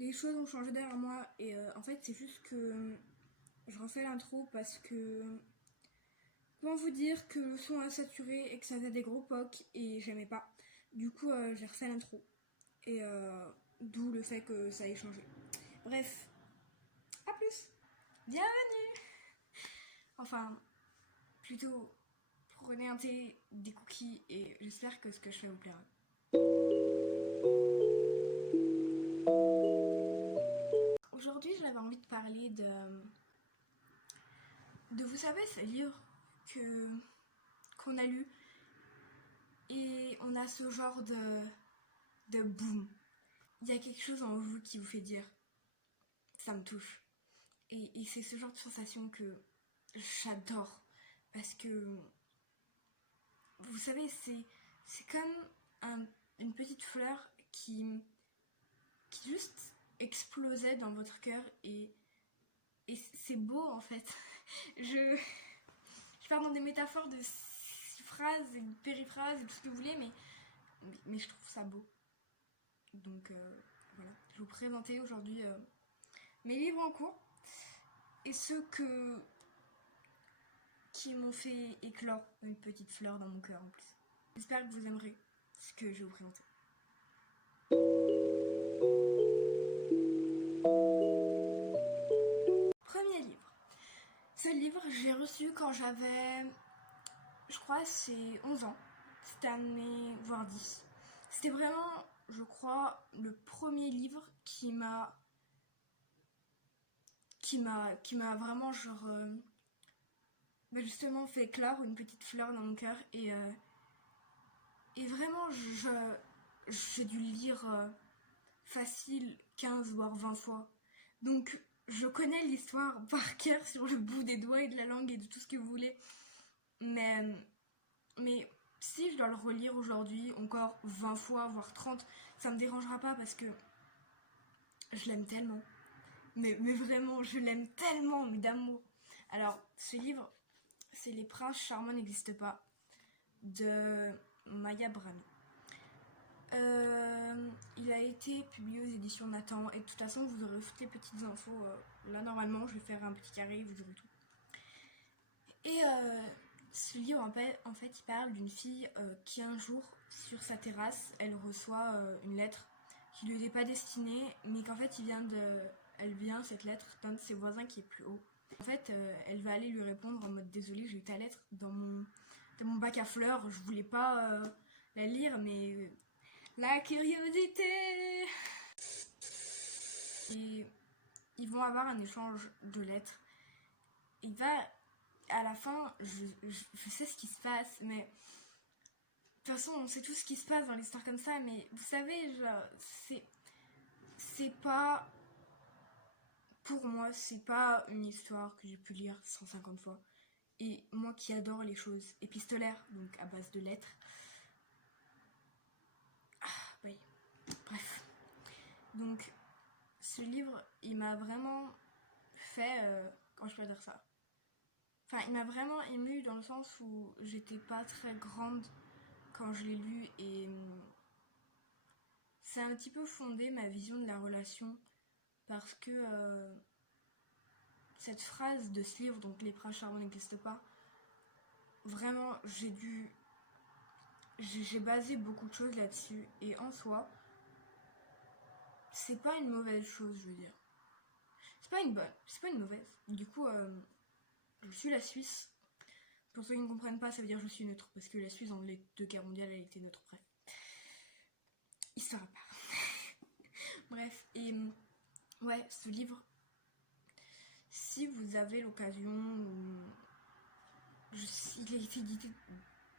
les choses ont changé derrière moi et en fait c'est juste que je refais l'intro parce que comment vous dire que le son a saturé et que ça faisait des gros pocs et j'aimais pas. Du coup j'ai refait l'intro et d'où le fait que ça ait changé. Bref, à plus, bienvenue. Enfin, plutôt prenez un thé, des cookies et j'espère que ce que je fais vous plaira. Aujourd'hui, j'avais envie de parler de vous savez, ce livre qu'on a lu et on a ce genre de boum. Il y a quelque chose en vous qui vous fait dire ça me touche. Et c'est ce genre de sensation que j'adore parce que vous savez, c'est comme une petite fleur qui juste explosait dans votre cœur et c'est beau en fait. Je pars dans des métaphores de phrases et de périphrases et tout ce que vous voulez, mais je trouve ça beau. Donc voilà, je vais vous présenter aujourd'hui mes livres en cours et ceux qui m'ont fait éclore une petite fleur dans mon cœur en plus. J'espère que vous aimerez ce que je vais vous présenter. Premier livre. Ce livre, je l'ai reçu quand j'avais, je crois, c'est 11 ans. Cette année, voire 10. C'était vraiment, je crois, le premier livre qui m'a vraiment genre justement fait éclore une petite fleur dans mon cœur et vraiment j'ai dû le lire facile 15 voire 20 fois. Donc je connais l'histoire par cœur sur le bout des doigts et de la langue et de tout ce que vous voulez. Mais si je dois le relire aujourd'hui encore 20 fois voire 30, ça me dérangera pas parce que je l'aime tellement. Mais vraiment, je l'aime tellement, mais d'amour. Alors, ce livre, c'est Les Princes Charmants n'existent pas, de Maya Brami. Il a été publié aux éditions Nathan, et de toute façon, vous aurez toutes les petites infos. Là, normalement, je vais faire un petit carré, vous aurez tout. Et ce livre, en fait, il parle d'une fille qui, un jour, sur sa terrasse, elle reçoit une lettre qui lui est pas destinée, mais qu'en fait, elle vient, cette lettre, d'un de ses voisins qui est plus haut. En fait, elle va aller lui répondre en mode désolée, j'ai eu ta lettre dans mon bac à fleurs, je voulais pas la lire, mais la curiosité. Et ils vont avoir un échange de lettres. Il va, à la fin, je sais ce qui se passe, mais de toute façon, on sait tout ce qui se passe dans l'histoire comme ça, mais vous savez, genre, c'est pas, pour moi, c'est pas une histoire que j'ai pu lire 150 fois. Et moi qui adore les choses épistolaires, donc à base de lettres. Ah, oui. Bref. Donc, ce livre, il m'a vraiment fait. Comment je peux dire ça? Enfin, il m'a vraiment émue dans le sens où j'étais pas très grande quand je l'ai lu et ça a un petit peu fondé ma vision de la relation parce que cette phrase de ce livre, donc Les Princes Charmants n'existent pas, vraiment j'ai basé beaucoup de choses là-dessus et en soi, c'est pas une mauvaise chose, je veux dire. C'est pas une bonne, c'est pas une mauvaise. Du coup, je suis la Suisse. Pour ceux qui ne comprennent pas, ça veut dire je suis neutre parce que la Suisse dans les 2 guerres mondiales, elle était neutre. Bref, histoire à part. Bref, et ouais, ce livre, si vous avez l'occasion, il a été édité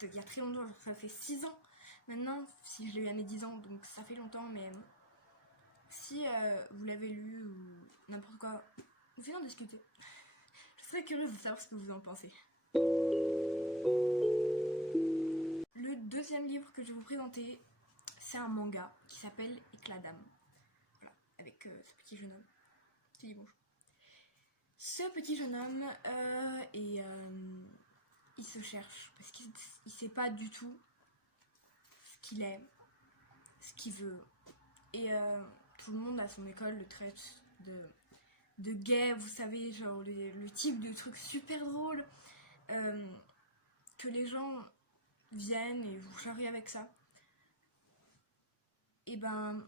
il y a très longtemps, ça fait 6 ans maintenant, si je l'ai eu à mes 10 ans, donc ça fait longtemps, mais si vous l'avez lu ou n'importe quoi, venez en discuter. Je serais curieuse de savoir ce que vous en pensez. Le deuxième livre que je vais vous présenter, c'est un manga qui s'appelle Éclat d'âme. Voilà, avec ce petit jeune homme. Je dis bonjour. Ce petit jeune homme, il se cherche parce qu'il sait pas du tout ce qu'il aime, ce qu'il veut. Et de tout le monde à son école le traite de gay, vous savez, genre le type de truc super drôle, que les gens viennent et vous charrient avec ça. Et ben,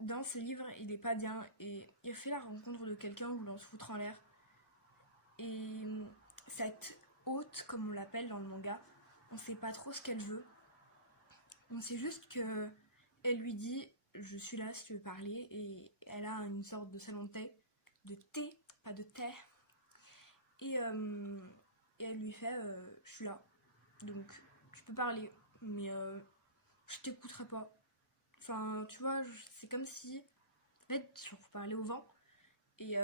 dans ce livre, il est pas bien et il fait la rencontre de quelqu'un voulant se foutre en l'air. Et cette hôte, comme on l'appelle dans le manga, on sait pas trop ce qu'elle veut. On sait juste que elle lui dit je suis là si tu veux parler, et elle a une sorte de salon de thé, pas de thé. Et elle lui fait je suis là, donc tu peux parler, mais je t'écouterai pas. Enfin, tu vois, c'est comme si en fait, genre, vous parlez au vent. Et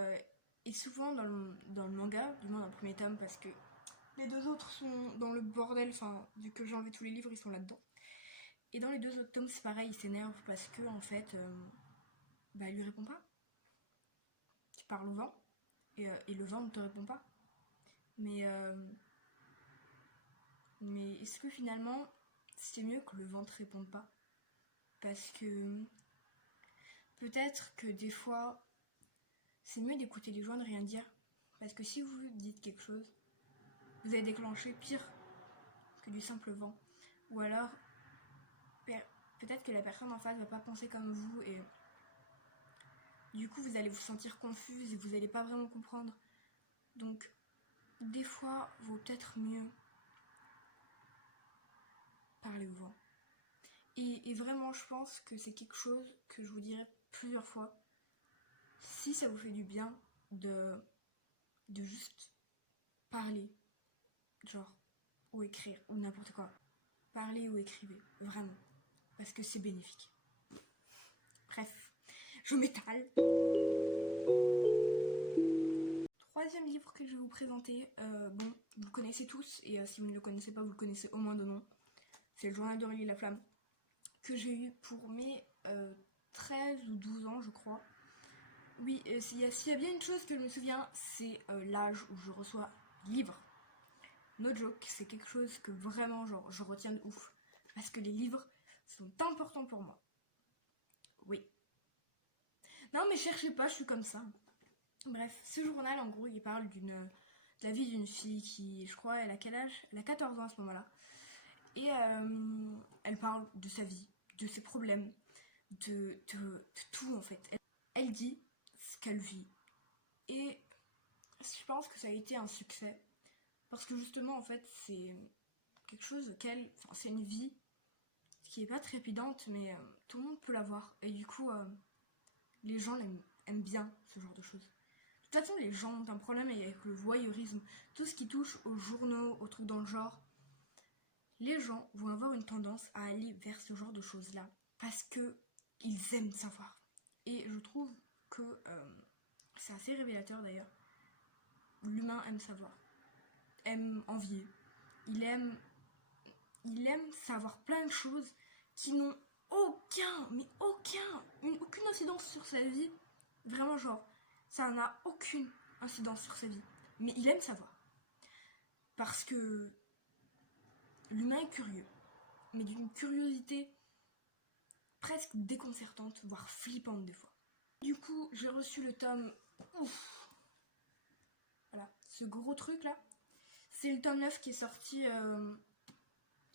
souvent dans le manga, du moins dans le premier tome, parce que les deux autres sont dans le bordel, enfin, vu que j'ai enlevé tous les livres, ils sont là-dedans. Et dans les deux autres tomes, c'est pareil, il s'énerve parce que, en fait, elle lui répond pas. Tu parles au vent, et le vent ne te répond pas. Mais est-ce que finalement, c'est mieux que le vent te réponde pas? Parce que peut-être que des fois, c'est mieux d'écouter les gens et de rien dire. Parce que si vous dites quelque chose, vous allez déclencher pire que du simple vent. Ou alors, peut-être que la personne en face va pas penser comme vous, et du coup vous allez vous sentir confuse et vous allez pas vraiment comprendre. Donc, des fois, vaut peut-être mieux parler au vent. Et vraiment, je pense que c'est quelque chose que je vous dirai plusieurs fois. Si ça vous fait du bien de juste parler, genre, ou écrire, ou n'importe quoi. Parlez ou écrivez, vraiment. Parce que c'est bénéfique. Bref, je m'étale. Troisième livre que je vais vous présenter, bon, vous le connaissez tous, et si vous ne le connaissez pas, vous le connaissez au moins de nom. C'est le journal d'Aurélie Laflamme, que j'ai eu pour mes 13 ou 12 ans, je crois. Oui, s'il y a bien une chose que je me souviens, c'est l'âge où je reçois livres. No joke, c'est quelque chose que vraiment, genre, je retiens de ouf. Parce que les livres sont importants pour moi. Oui. Non, mais cherchez pas, je suis comme ça. Bref, ce journal, en gros, il parle de la vie d'une fille qui, je crois, elle a quel âge? Elle a 14 ans à ce moment-là. Et elle parle de sa vie, de ses problèmes, de tout, en fait. Elle dit ce qu'elle vit. Et je pense que ça a été un succès. Parce que justement, en fait, c'est quelque chose auquel... Enfin, c'est une vie qui est pas trépidante, mais tout le monde peut l'avoir. Et du coup, les gens aiment bien ce genre de choses. De toute façon, les gens ont un problème avec le voyeurisme. Tout ce qui touche aux journaux, aux trucs dans le genre, les gens vont avoir une tendance à aller vers ce genre de choses-là. Parce que ils aiment savoir. Et je trouve que c'est assez révélateur d'ailleurs. L'humain aime savoir. Aime envier. Il aime savoir plein de choses qui n'ont aucune incidence sur sa vie. Vraiment, genre, ça n'a aucune incidence sur sa vie. Mais il aime savoir. Parce que l'humain est curieux. Mais d'une curiosité presque déconcertante, voire flippante des fois. Du coup, j'ai reçu le tome... Ouf. Voilà, ce gros truc là. C'est le tome 9 qui est sorti il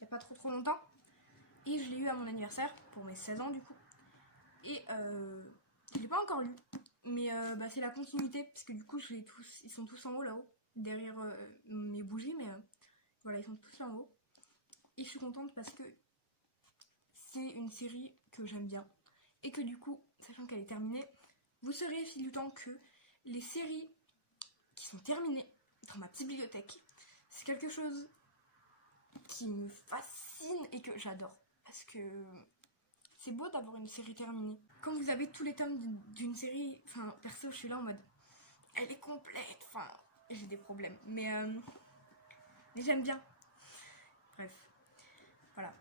n'y a pas trop longtemps. Et je l'ai eu à mon anniversaire, pour mes 16 ans du coup. Et je l'ai pas encore lu. Mais c'est la continuité, parce que du coup ils sont tous en haut là-haut, derrière mes bougies, mais voilà, ils sont tous là en haut. Et je suis contente parce que c'est une série que j'aime bien. Et que du coup, sachant qu'elle est terminée, vous saurez au fil du temps que les séries qui sont terminées dans ma petite bibliothèque, c'est quelque chose qui me fascine et que j'adore. Parce que c'est beau d'avoir une série terminée. Quand vous avez tous les tomes d'une série, enfin, perso, je suis là en mode, elle est complète, enfin, j'ai des problèmes. Mais j'aime bien. Bref, voilà.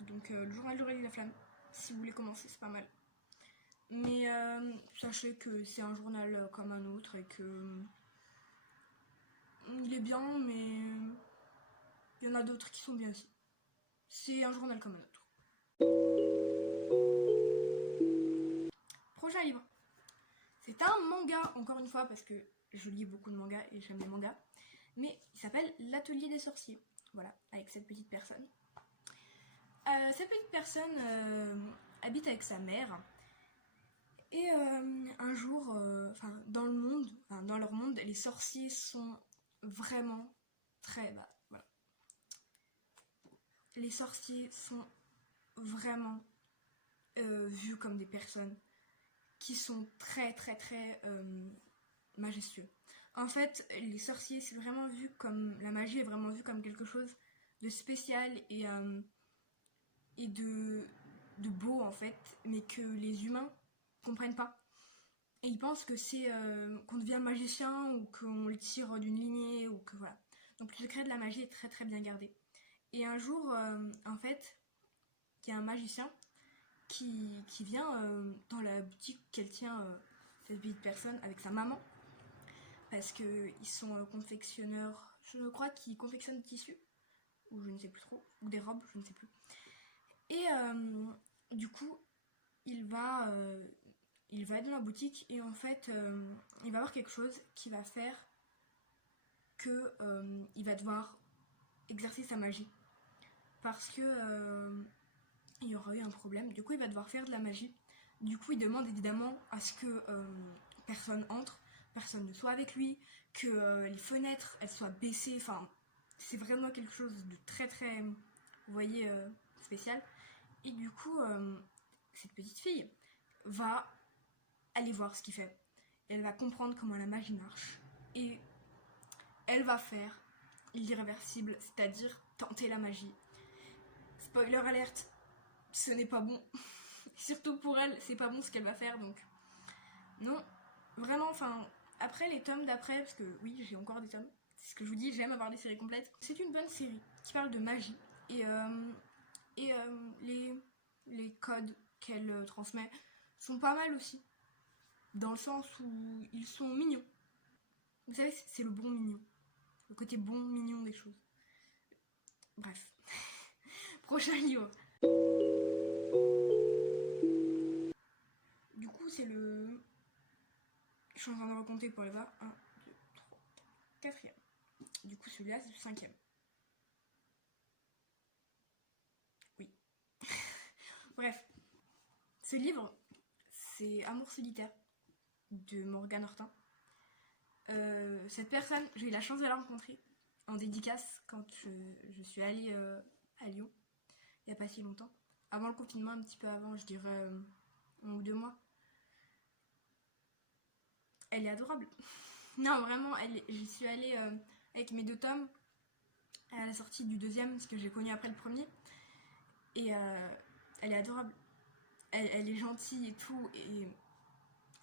Donc, le journal d'Aurélie Laflamme, si vous voulez commencer, c'est pas mal. Mais sachez que c'est un journal comme un autre et que il est bien, mais il y en a d'autres qui sont bien aussi. C'est un journal comme un autre. prochain livre. C'est un manga, encore une fois, parce que je lis beaucoup de mangas et j'aime les mangas. Mais il s'appelle L'Atelier des Sorciers. Voilà, avec cette petite personne. Cette petite personne habite avec sa mère. Et un jour, dans leur monde, les sorciers sont vraiment très bas. Voilà. Les sorciers sont vraiment vus comme des personnes qui sont très majestueux. En fait, les sorciers, c'est vraiment vu comme... La magie est vraiment vue comme quelque chose de spécial et de beau, en fait, mais que les humains comprennent pas. Et ils pensent que c'est qu'on devient magicien ou qu'on le tire d'une lignée ou que voilà. Donc le secret de la magie est très bien gardé. Et un jour, en fait, il y a un magicien qui vient dans la boutique qu'elle tient, cette petite personne, avec sa maman. Parce qu'ils sont confectionneurs, je crois qu'ils confectionnent des tissus, ou je ne sais plus trop, ou des robes, je ne sais plus. Et du coup, il va dans la boutique et en fait, il va avoir quelque chose qui va faire que il va devoir exercer sa magie. Parce que il y aura eu un problème. Du coup, il va devoir faire de la magie. Du coup, il demande évidemment à ce que personne entre, personne ne soit avec lui, que les fenêtres elles soient baissées. Enfin, c'est vraiment quelque chose de très, vous voyez, spécial. Et du coup, cette petite fille va aller voir ce qu'il fait. Elle va comprendre comment la magie marche. Et elle va faire l'irréversible, c'est-à-dire tenter la magie. Spoiler alerte, ce n'est pas bon. Surtout pour elle, c'est pas bon ce qu'elle va faire, donc non, vraiment, après les tomes d'après, parce que oui, j'ai encore des tomes, c'est ce que je vous dis, j'aime avoir des séries complètes. C'est une bonne série qui parle de magie et les codes qu'elle transmet sont pas mal aussi, dans le sens où ils sont mignons. Vous savez, c'est le bon mignon, le côté bon mignon des choses. Bref, prochain livre. Du coup, c'est le... Je suis en train de recompter pour les voir. 1, 2, 3, 4e. Du coup, celui-là, c'est le 5e. Oui. Bref. Ce livre, c'est Amour solitaire de Morgane Hortin. Cette personne, j'ai eu la chance de la rencontrer en dédicace quand je suis allée à Lyon, il n'y a pas si longtemps. Avant le confinement, un petit peu avant, je dirais 1 ou 2 mois. Elle est adorable. Non, vraiment, j'y suis allée avec mes 2 tomes à la sortie du 2e, parce que j'ai connu après le 1er. Et elle est adorable. Elle est gentille et tout. Et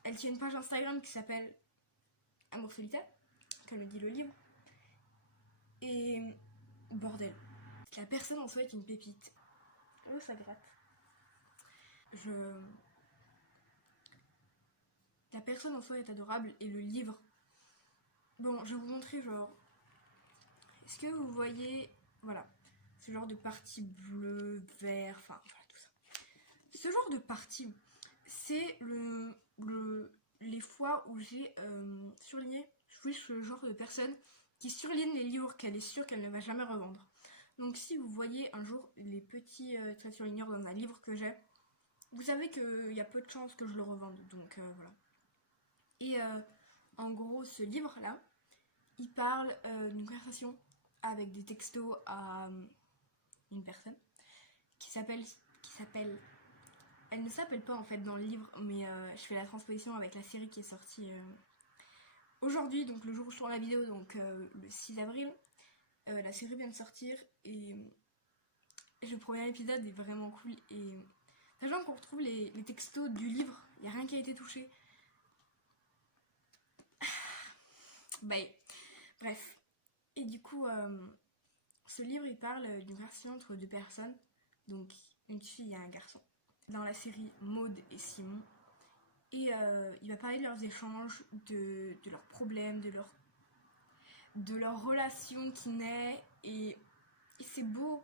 elle tient une page Instagram qui s'appelle Amour solitaire, comme le dit le livre. Et bordel, la personne en soi est une pépite. Oh, ça gratte. La personne en soi est adorable et le livre... Bon, je vais vous montrer genre... Est-ce que vous voyez... Voilà. Ce genre de partie bleu, vert, enfin voilà tout ça. Ce genre de partie, c'est les fois où j'ai surligné. Je suis ce genre de personne qui surligne les livres qu'elle est sûre qu'elle ne va jamais revendre. Donc si vous voyez un jour les petits traits surligneurs dans un livre que j'ai, vous savez qu'il y a peu de chances que je le revende. Donc voilà. Et en gros, ce livre-là, il parle d'une conversation avec des textos à une personne qui s'appelle... Elle ne s'appelle pas en fait dans le livre, mais je fais la transposition avec la série qui est sortie aujourd'hui, donc le jour où je tourne la vidéo, donc le 6 avril. La série vient de sortir et le premier épisode est vraiment cool. Et sachant qu'on retrouve les textos du livre, il n'y a rien qui a été touché. Bye. Bref. Et du coup, ce livre il parle d'une relation entre 2 personnes, donc une fille et un garçon. Dans la série Maud et Simon. Et il va parler de leurs échanges, de leurs problèmes, de leur relation qui naît. Et c'est beau.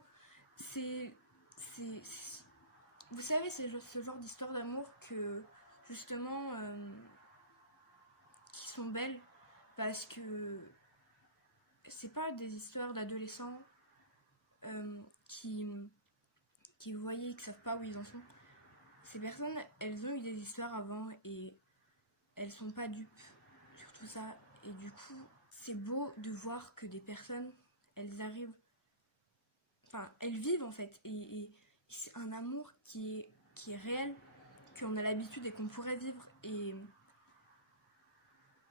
Vous savez, c'est ce genre d'histoire d'amour que justement qui sont belles parce que c'est pas des histoires d'adolescents qui vous voyez, qui savent pas où ils en sont. Ces personnes, elles ont eu des histoires avant et elles sont pas dupes sur tout ça. Et du coup, c'est beau de voir que des personnes, elles arrivent, enfin, elles vivent en fait. Et c'est un amour qui est réel, qu'on a l'habitude et qu'on pourrait vivre. Et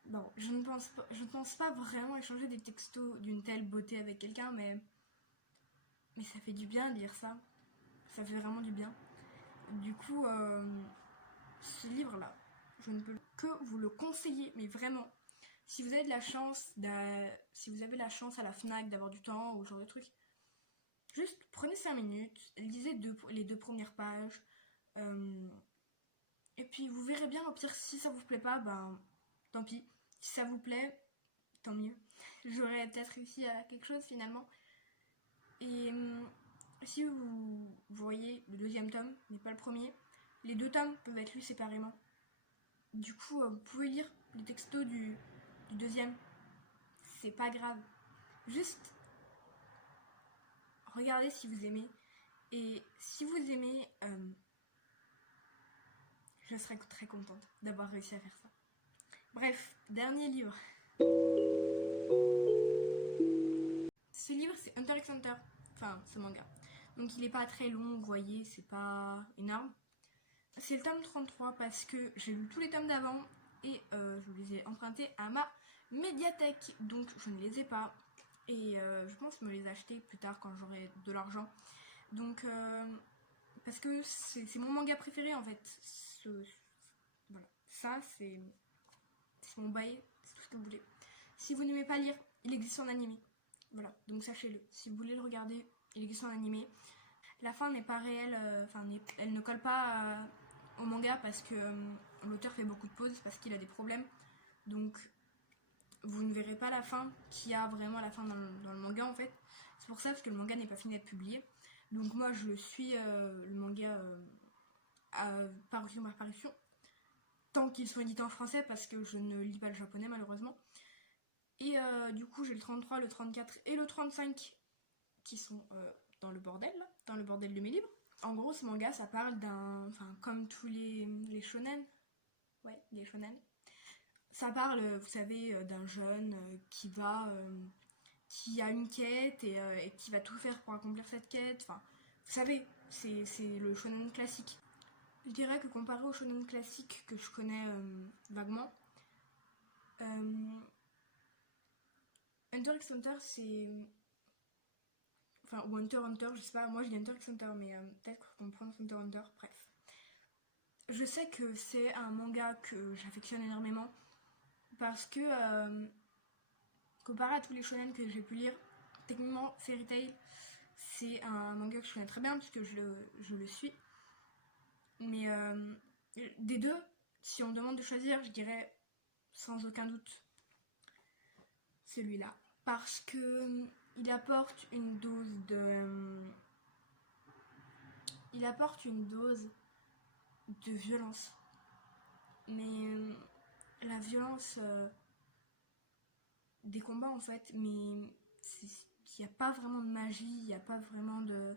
bon, je ne pense pas vraiment échanger des textos d'une telle beauté avec quelqu'un, mais ça fait du bien de lire ça. Ça fait vraiment du bien. Du coup, ce livre-là, je ne peux que vous le conseiller, mais vraiment. Si vous avez de la chance, si vous avez la chance à la FNAC d'avoir du temps ou ce genre de truc, juste prenez 5 minutes, lisez les 2 premières pages, et puis vous verrez bien. Au pire, si ça vous plaît pas, ben tant pis. Si ça vous plaît, tant mieux. J'aurais peut-être réussi à quelque chose finalement. Et si vous voyez le 2e tome, mais pas le premier, les 2 tomes peuvent être lus séparément. Du coup, vous pouvez lire les textos du 2e. C'est pas grave. Juste regardez si vous aimez. Et si vous aimez, je serais très contente d'avoir réussi à faire ça. Bref, dernier livre. Ce livre, c'est Hunter x Hunter. Enfin, ce manga. Donc il est pas très long, vous voyez, c'est pas énorme. C'est le tome 33 parce que j'ai lu tous les tomes d'avant et je les ai empruntés à ma médiathèque. Donc je ne les ai pas. Et je pense me les acheter plus tard quand j'aurai de l'argent. Donc, parce que c'est mon manga préféré en fait. Voilà. Ça, c'est mon bail, c'est tout ce que vous voulez. Si vous n'aimez pas lire, il existe en animé. Voilà, donc sachez-le. Si vous voulez le regarder, il existe en animé. La fin n'est pas réelle, elle ne colle pas au manga parce que l'auteur fait beaucoup de pauses parce qu'il a des problèmes. Donc, vous ne verrez pas la fin qui a vraiment la fin dans le manga en fait. C'est pour ça parce que le manga n'est pas fini d'être publié. Donc moi je le suis le manga parution par parution tant qu'ils sont édités en français parce que je ne lis pas le japonais malheureusement. Et du coup j'ai le 33, le 34 et le 35 qui sont dans le bordel là, dans le bordel de mes livres. En gros ce manga ça parle d'un, enfin comme tous les shonen, ouais les shonen, ça parle vous savez d'un jeune qui a une quête et qui va tout faire pour accomplir cette quête. Enfin, vous savez, c'est le shonen classique. Je dirais que comparé au shonen classique que je connais vaguement, Hunter x Hunter c'est... Enfin, ou Hunter x Hunter, je sais pas, moi je dis Hunter x Hunter, mais peut-être qu'on prononce Hunter x Hunter, bref. Je sais que c'est un manga que j'affectionne énormément parce que comparé à tous les shonen que j'ai pu lire, techniquement Fairy Tail c'est un manga que je connais très bien puisque je le suis. Mais des deux, si on me demande de choisir, je dirais sans aucun doute celui-là. Parce que il apporte une dose de violence. Mais la violence des combats en fait, mais il n'y a pas vraiment de magie, il n'y a pas vraiment de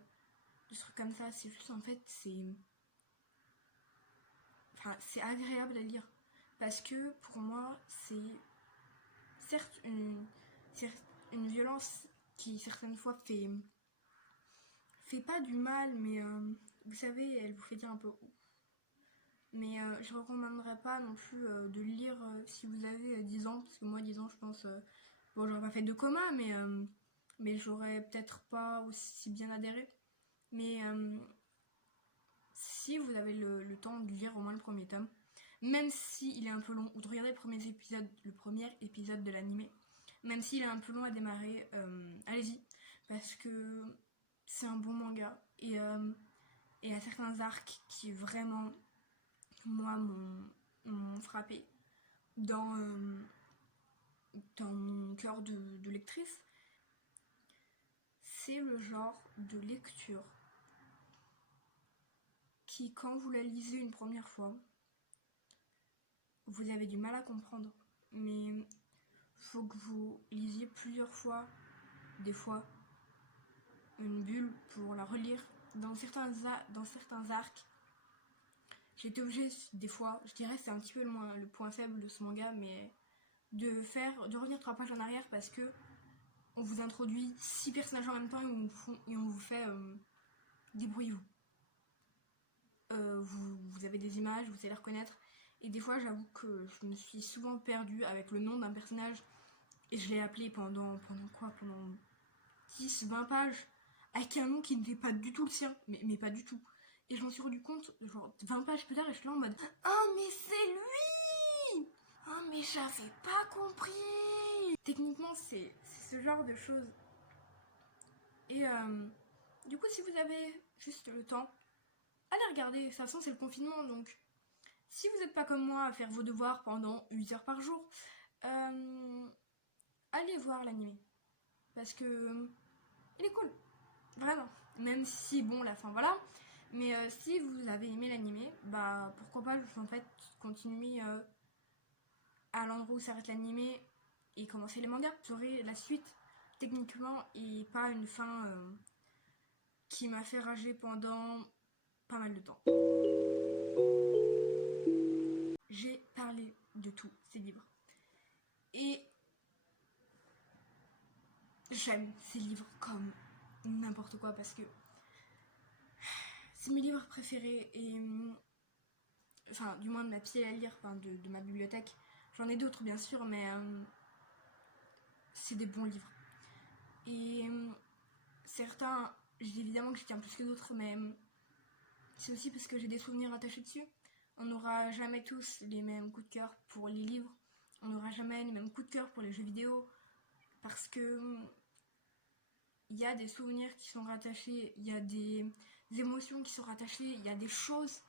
trucs comme ça. C'est juste en fait, c'est agréable à lire. Parce que pour moi, c'est certes une violence qui certaines fois fait pas du mal, mais vous savez, elle vous fait dire un peu ouf. Mais je recommanderais pas non plus de lire si vous avez 10 ans, parce que moi 10 ans je pense, bon j'aurais pas fait de coma, mais j'aurais peut-être pas aussi bien adhéré. Mais si vous avez le temps de lire au moins le premier tome, même s'il est un peu long, ou de regarder le premier épisode de l'animé, même s'il est un peu long à démarrer, allez-y, parce que c'est un bon manga, et il y a certains arcs qui vraiment, moi, m'ont frappé dans mon cœur de lectrice. C'est le genre de lecture qui, quand vous la lisez une première fois, vous avez du mal à comprendre, mais il faut que vous lisiez plusieurs fois, des fois, une bulle pour la relire. Dans certains arcs, j'ai été obligée, des fois, je dirais c'est un petit peu le point faible de ce manga, mais de revenir 3 pages en arrière parce que on vous introduit 6 personnages en même temps et on vous fait débrouillez-vous. Vous avez des images, vous allez les reconnaître. Et des fois, j'avoue que je me suis souvent perdue avec le nom d'un personnage et je l'ai appelé pendant 10, 20 pages avec un nom qui n'était pas du tout le sien, mais pas du tout. Et je m'en suis rendu compte, genre 20 pages plus tard, et je suis là en mode oh, mais c'est lui! Oh, mais j'avais pas compris! Techniquement, c'est ce genre de choses. Et du coup, si vous avez juste le temps, allez regarder. De toute façon, c'est le confinement, donc si vous n'êtes pas comme moi à faire vos devoirs pendant 8 heures par jour, allez voir l'anime. Parce que il est cool. Vraiment. Même si, bon, la fin, voilà. Mais si vous avez aimé l'anime, bah pourquoi pas, en fait, continuer à l'endroit où s'arrête l'anime et commencer les mangas. Vous aurez la suite, techniquement, et pas une fin qui m'a fait rager pendant pas mal de temps. J'ai parlé de tous ces livres. Et j'aime ces livres comme n'importe quoi parce que c'est mes livres préférés et enfin du moins de ma pile à lire, enfin de ma bibliothèque. J'en ai d'autres bien sûr, mais c'est des bons livres. Et certains, je dis évidemment que je tiens plus que d'autres, mais c'est aussi parce que j'ai des souvenirs attachés dessus. On n'aura jamais tous les mêmes coups de cœur pour les livres, on n'aura jamais les mêmes coups de cœur pour les jeux vidéo, parce que il y a des souvenirs qui sont rattachés, il y a des émotions qui sont rattachées, il y a des choses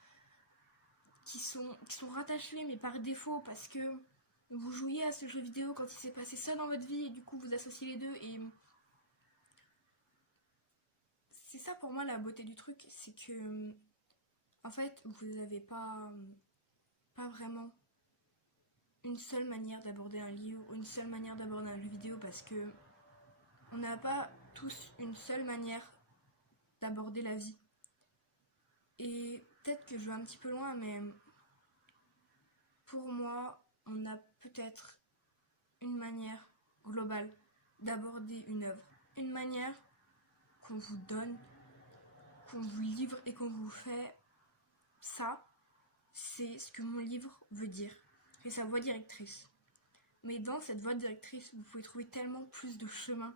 qui sont rattachées mais par défaut parce que vous jouiez à ce jeu vidéo quand il s'est passé ça dans votre vie et du coup vous associez les deux. Et c'est ça pour moi la beauté du truc, c'est que en fait vous n'avez pas vraiment une seule manière d'aborder un livre ou une seule manière d'aborder un jeu vidéo, parce que on n'a pas tous une seule manière d'aborder la vie. Et peut-être que je vais un petit peu loin, mais pour moi, on a peut-être une manière globale d'aborder une œuvre. Une manière qu'on vous donne, qu'on vous livre et qu'on vous fait. Ça, c'est ce que mon livre veut dire. C'est sa voie directrice. Mais dans cette voie directrice, vous pouvez trouver tellement plus de chemin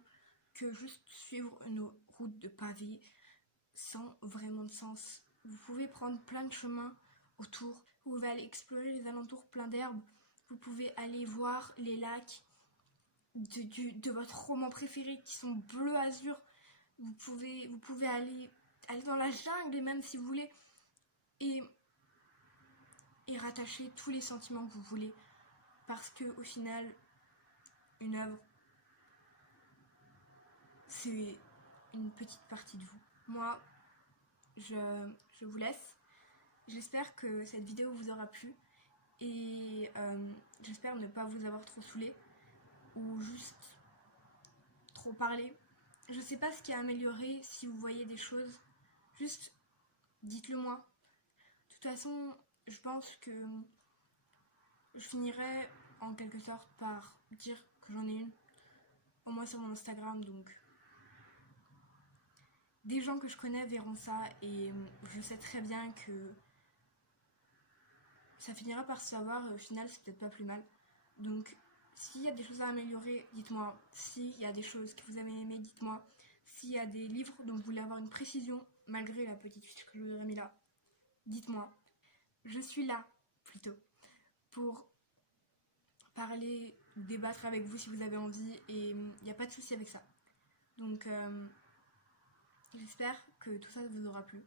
que juste suivre une route de pavés sans vraiment de sens. Vous pouvez prendre plein de chemins autour. Vous pouvez aller explorer les alentours pleins d'herbes. Vous pouvez aller voir les lacs de votre roman préféré qui sont bleu azur. Vous pouvez aller dans la jungle, et même si vous voulez, et rattacher tous les sentiments que vous voulez. Parce que au final, une œuvre, c'est une petite partie de vous. Moi, je vous laisse. J'espère que cette vidéo vous aura plu et j'espère ne pas vous avoir trop saoulé ou juste trop parlé. Je sais pas ce qui a amélioré. Si vous voyez des choses, juste dites-le moi. De toute façon, je pense que je finirai en quelque sorte par dire que j'en ai une, au moins sur mon Instagram, donc des gens que je connais verront ça et je sais très bien que ça finira par se savoir et au final c'est peut-être pas plus mal. Donc s'il y a des choses à améliorer, dites-moi. S'il y a des choses que vous avez aimées, dites-moi. S'il y a des livres dont vous voulez avoir une précision, malgré la petite fiche que je vous aurais mis là, dites-moi. Je suis là, plutôt, pour parler, débattre avec vous si vous avez envie, et il n'y a pas de souci avec ça. Donc j'espère que tout ça vous aura plu.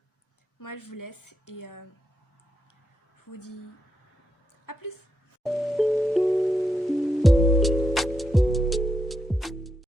Moi je vous laisse et je vous dis à plus.